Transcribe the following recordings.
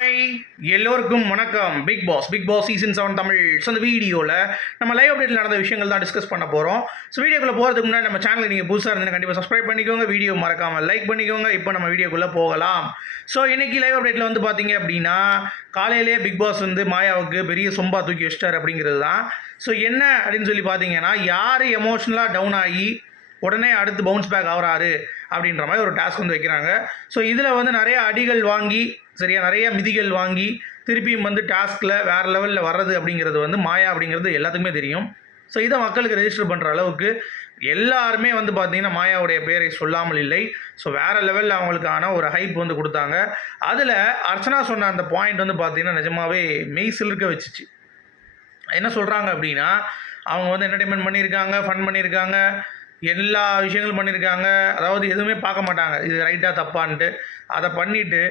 Hi எல்லோருக்கும் வணக்கம். Bigg Boss Bigg Boss season seven Tamil. So அந்த வீடியோவில் நம்ம லைவ் அப்டேட்டில் நடந்த விஷயங்கள் தான் டிஸ்கஸ் பண்ண போகிறோம் ஸோ வீடியோக்குள்ளே போகிறதுக்கு முன்னாடி நம்ம சேனலில் நீங்கள் புதுசாக இருந்தால் கண்டிப்பாக சப்ஸ்கிரைப் பண்ணிக்கோங்க. வீடியோ மறக்காமல் லைக் பண்ணிக்கோங்க. இப்போ நம்ம வீடியோக்குள்ளே போகலாம். ஸோ இன்றைக்கி லைவ் அப்டேட்டில் வந்து பார்த்தீங்க அப்படின்னா காலையிலேயே பிக் பாஸ் வந்து மாயாவுக்கு பெரிய சொம்பா தூக்கி வச்சிட்டார் அப்படிங்கிறது தான். ஸோ என்ன அப்படின்னு சொல்லி பார்த்தீங்கன்னா யார் எமோஷ்னலாக டவுன் ஆகி உடனே அடுத்து பவுன்ஸ் பேக் ஆகிறாரு அப்படின்ற மாதிரி ஒரு டாஸ்க் வந்து வைக்கிறாங்க. ஸோ இதில் வந்து நிறைய அடிகள் வாங்கி சரியா நிறைய மிதிகள் வாங்கி திருப்பியும் வந்து டாஸ்கில் வேறு லெவலில் வர்றது அப்படிங்கிறது வந்து மாயா அப்படிங்கிறது எல்லாத்துக்குமே தெரியும். ஸோ இதை மக்களுக்கு ரெஜிஸ்டர் பண்ணுற அளவுக்கு எல்லாருமே வந்து பார்த்தீங்கன்னா மாயாவுடைய பெயரை சொல்லாமல் இல்லை. ஸோ வேறு லெவலில் அவங்களுக்கான ஒரு ஹைப் வந்து கொடுத்தாங்க. அதில் அர்ச்சனா சொன்ன அந்த பாயிண்ட் வந்து பார்த்தீங்கன்னா நிஜமாவே மெய் சிலிர்க்க வச்சுச்சு. என்ன சொல்கிறாங்க அப்படின்னா அவங்க வந்து என்டர்டைன்மெண்ட் பண்ணியிருக்காங்க ஃபன் பண்ணியிருக்காங்க. எல்லா விஷயங்களும் பண்ணியிருக்காங்க. அதாவது எதுவுமே பார்க்க மாட்டாங்க. இது ரைட்டாக தப்பான்ட்டு. அதை பண்ணிவிட்டு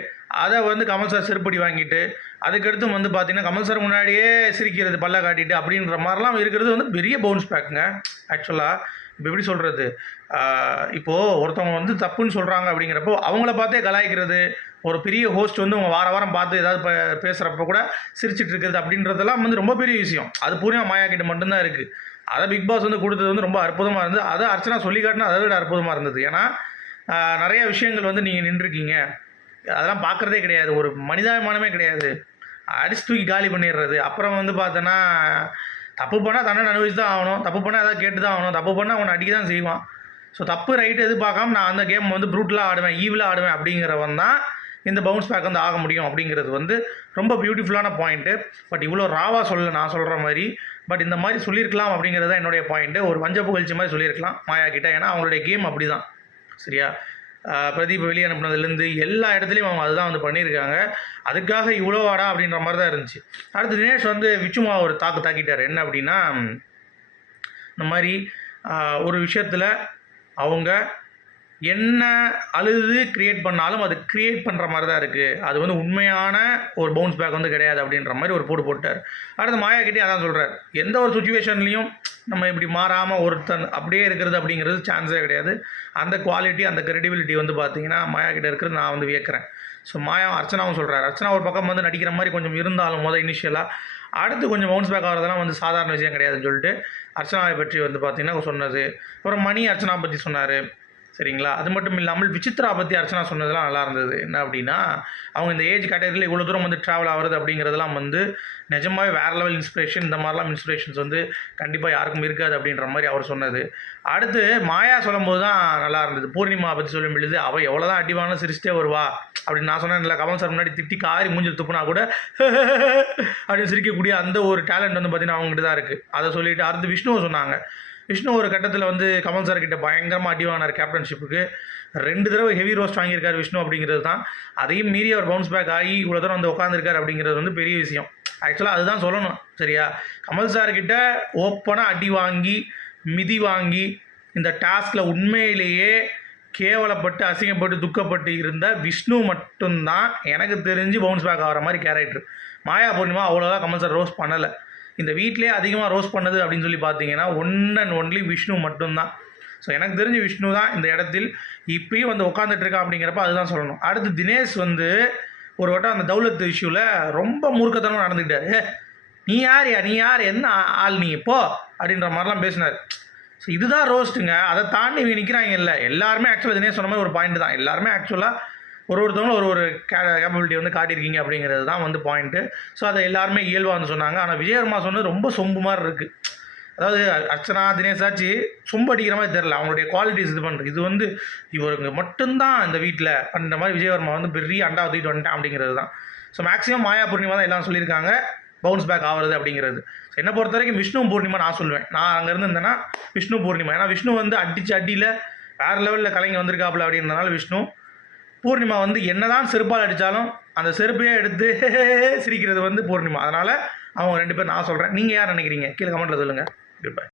அதை வந்து கமல் சார் செருப்படி வாங்கிட்டு அதுக்கடுத்து வந்து பார்த்தீங்கன்னா கமல் சார் முன்னாடியே சிரிக்கிறது பல்ல காட்டிட்டு அப்படின்ற மாதிரிலாம் இருக்கிறது வந்து பெரிய பவுன்ஸ் பேக்குங்க ஆக்சுவலாக இப்போ எப்படி சொல்கிறது இப்போது ஒருத்தவங்க வந்து தப்புன்னு சொல்கிறாங்க அப்படிங்கிறப்போ அவங்கள பார்த்தே கலாய்க்கிறது ஒரு பெரிய ஹோஸ்ட் வந்து அவங்க வார வாரம் பார்த்து ஏதாவது பேசுகிறப்ப கூட சிரிச்சிட்டு இருக்கிறது அப்படின்றதெல்லாம் வந்து ரொம்ப பெரிய விஷயம். அது பூர்ணிமா மாயா கிட்ட மட்டும்தான் இருக்குது அதை பிக் பாஸ் வந்து கொடுத்தது வந்து ரொம்ப அற்புதமாக இருந்தது. அதை அர்ச்சனா சொல்லி காட்டினா அதை விட அற்புதமாக இருந்தது. ஏன்னா நிறைய விஷயங்கள் வந்து நீங்கள் நின்றுருக்கீங்க. அதெல்லாம் பார்க்குறதே கிடையாது. ஒரு மனிதாபிமானமே கிடையாது. அடிச்சு தூக்கி காலி பண்ணிடுறது. அப்புறம் வந்து பார்த்தோன்னா தப்பு பண்ணால் தண்டனை அனுபவிச்சு தான் ஆகணும். தப்பு பண்ணால் ஏதாவது கேட்டு தான் ஆகணும். தப்பு பண்ணால் அவனை அடிக்க தான் செய்வான். ஸோ தப்பு ரைட்டு எது பார்க்காம நான் அந்த கேம் வந்து ப்ரூட்டலாக ஆடுவேன் ஈவிலாக ஆடுவேன் அப்படிங்கிறவன் தான் இந்த பவுன்ஸ் பேக் வந்து ஆக முடியும் அப்படிங்கிறது வந்து ரொம்ப பியூட்டிஃபுல்லான பாயிண்ட்டு பட் இவ்வளோ ராவாக சொல்ல நான் சொல்கிற மாதிரி பட் இந்த மாதிரி சொல்லியிருக்கலாம் அப்படிங்கிறது தான் என்னுடைய பாயிண்ட்டு ஒரு வஞ்ச புகழ்ச்சி மாதிரி சொல்லியிருக்கலாம் மாயா கிட்ட. ஏன்னா அவங்களுடைய கேம் அப்படி தான் சரியா பிரதீப் வெளியே அனுப்புனதுலேருந்து எல்லா இடத்துலையும் அவங்க அதுதான் வந்து பண்ணியிருக்காங்க. அதுக்காக இவ்வளோ வாடா அப்படின்ற மாதிரி தான் இருந்துச்சு. அடுத்து தினேஷ் வந்து விச்சுமா ஒரு தாக்கு தாக்கிட்டார். என்ன அப்படின்னா இந்த மாதிரி ஒரு விஷயத்தில் அவங்க என்ன அழுது க்ரியேட் பண்ணாலும் அது க்ரியேட் பண்ணுற மாதிரி தான் இருக்குது அது வந்து உண்மையான ஒரு பவுன்ஸ் பேக் வந்து கிடையாது அப்படின்ற மாதிரி ஒரு போட்டு போட்டார். அடுத்து மாயா கிட்டே அதான் சொல்கிறார் எந்த ஒரு சுச்சுவேஷன்லேயும் நம்ம இப்படி மாறாமல் ஒருத்தன் அப்படியே இருக்கிறது அப்படிங்கிறது சான்ஸே கிடையாது. அந்த குவாலிட்டி அந்த கிரெடிபிலிட்டி வந்து பார்த்தீங்கன்னா மாயா கிட்டே இருக்கிறது நான் வந்து வியக்கிறேன். ஸோ மாயா அர்ச்சனாவும் சொல்கிறார் அர்ச்சனா ஒரு பக்கம் வந்து நடிக்கிற மாதிரி கொஞ்சம் இருந்தாலும் முதல் இனிஷியலாக அடுத்து கொஞ்சம் பவுன்ஸ் பேக் ஆகிறதெல்லாம் வந்து சாதாரண விஷயம் கிடையாதுன்னு சொல்லிட்டு அர்ச்சனாவை பற்றி வந்து பார்த்திங்கன்னா சொன்னது. அப்புறம் மணி அர்ச்சனா பற்றி சொன்னார். சரிங்களா? அது மட்டும் இல்லாமல் விசித்ரா பற்றி அர்ச்சனா சொன்னதெல்லாம் நல்லா இருந்தது. என்ன அப்படின்னா அவங்க இந்த ஏஜ் கேட்டகரியில் இவ்வளோ தூரம் வந்து ட்ராவல் ஆகிறது அப்படிங்கிறதெல்லாம் வந்து நிஜமாவே வேறு லெவல் இன்ஸ்பிரேஷன் இந்த மாதிரிலாம் இன்ஸ்பிரேஷன்ஸ் வந்து கண்டிப்பாக யாருக்கும் இருக்காது அப்படின்ற மாதிரி அவர் சொன்னது. அடுத்து மாயா சொல்லும்போது தான் நல்லா இருந்தது. பூர்ணிமா பற்றி சொல்லும் பொழுது அவள் எவ்வளோ தான் அடிவானும் சிரிச்சிட்டே வருவா. அப்படின்னு நான் சொன்னேன் இல்லை கமல் சார் முன்னாடி திட்டி காரி மூஞ்சி துப்புனா கூட அப்படின்னு சிரிக்கக்கூடிய அந்த ஒரு டேலண்ட் வந்து பார்த்திங்கன்னா அவங்ககிட்ட தான் இருக்குது அதை சொல்லிவிட்டு அடுத்து விஷ்ணுவை சொன்னாங்க. விஷ்ணு ஒரு கட்டத்தில் வந்து கமல் சார் கிட்ட பயங்கரமாக அடி வாங்கினார் கேப்டன்ஷிப்புக்கு ரெண்டு தடவை ஹெவி ரோஸ்ட் வாங்கியிருக்காரு விஷ்ணு அப்படிங்கிறது தான். அதையும் மீறி அவர் பவுன்ஸ் பேக் ஆகி இவ்வளோ தூரம் வந்து உட்காந்துருக்காரு அப்படிங்கிறது வந்து பெரிய விஷயம். ஆக்சுவலாக அதுதான் சொல்லணும். சரியா? கமல் சார்கிட்ட ஓப்பனாக அடி வாங்கி மிதி வாங்கி இந்த டாஸ்கில் உண்மையிலேயே கேவலப்பட்டு அசிங்கப்பட்டு துக்கப்பட்டு இருந்த விஷ்ணு மட்டும்தான் எனக்கு தெரிஞ்சு பவுன்ஸ் பேக் ஆகிற மாதிரி கேரக்டர் மாயா பூர்ணிமா அவ்வளோதான் கமல் சார் ரோஸ் பண்ணலை. இந்த வீட்டிலே அதிகமாக ரோஸ் பண்ணது அப்படின்னு சொல்லி பார்த்தீங்கன்னா ஒன் அண்ட் ஒன்லி விஷ்ணு மட்டும்தான். ஸோ எனக்கு தெரிஞ்சு விஷ்ணு தான் இந்த இடத்தில் இப்பயும் வந்து உட்காந்துட்டுருக்கா அப்படிங்கிறப்ப அதுதான் சொல்லணும். அடுத்து தினேஷ் வந்து ஒரு வட்டம் அந்த தௌலத் இஷ்யூவில் ரொம்ப மூர்க்கத்தனமாக நடந்துக்கிட்டாரு. நீ யார் யா? நீ யார்? என்ன ஆள் நீ இப்போ? அப்படின்ற மாதிரிலாம் பேசினார். ஸோ இதுதான் ரோஸ்ட்டுங்க அதை தாண்டி இவங்க நிற்கிறாங்க இல்லை. எல்லாருமே ஆக்சுவலாக தினேஷ் சொன்ன மாதிரி ஒரு பாயிண்ட் தான். எல்லாருமே ஆக்சுவலாக ஒரு ஒருத்தவங்களும் ஒரு ஒரு கே கேப்பபிலிட்டி வந்து காட்டியிருக்கீங்க அப்படிங்கிறது தான் வந்து பாயிண்ட்டு ஸோ அதை எல்லாருமே இயல்பாக வந்து சொன்னாங்க. ஆனால் விஜயவர்மா சொன்னது ரொம்ப சொம்பு மாதிரி இருக்குது அதாவது அர்ச்சனா தினேஷாச்சி ஆச்சு சொம்பு அடிக்கிற மாதிரி தெரில அவங்களுடைய குவாலிட்டிஸ் இது பண்ணுறது இது வந்து இவருங்க மட்டும்தான் இந்த வீட்டில் பண்ணுற மாதிரி விஜயவர்மா வந்து பெரிய அண்டா தூக்கிட்டு வந்துட்டேன் அப்படிங்கிறது தான். ஸோ மேக்ஸிமம் மாயா பூர்ணிமா தான் எல்லாம் சொல்லியிருக்காங்க. பவுன்ஸ் பேக் ஆகிறது அப்படிங்கிறது. என்னை பொறுத்த வரைக்கும் விஷ்ணு பூர்ணிமா நான் சொல்லுவேன் நான் அங்கேருந்து இருந்தேன்னா விஷ்ணு பூர்ணிமா. ஏன்னா விஷ்ணு வந்து அடிச்சு அடியில் வேறு லெவலில் கலைஞர் வந்திருக்காப்புல அப்படின்றனால விஷ்ணு பூர்ணிமா வந்து என்னதான் செருப்பால் அடித்தாலும் அந்த செருப்பையே எடுத்து சிரிக்கிறது வந்து பூர்ணிமா. அதனால் அவங்க ரெண்டு பேர் நான் சொல்கிறேன் நீங்கள் யார் நினைக்கிறீங்க? கீழே கமெண்ட்டில் சொல்லுங்கள் குட் பை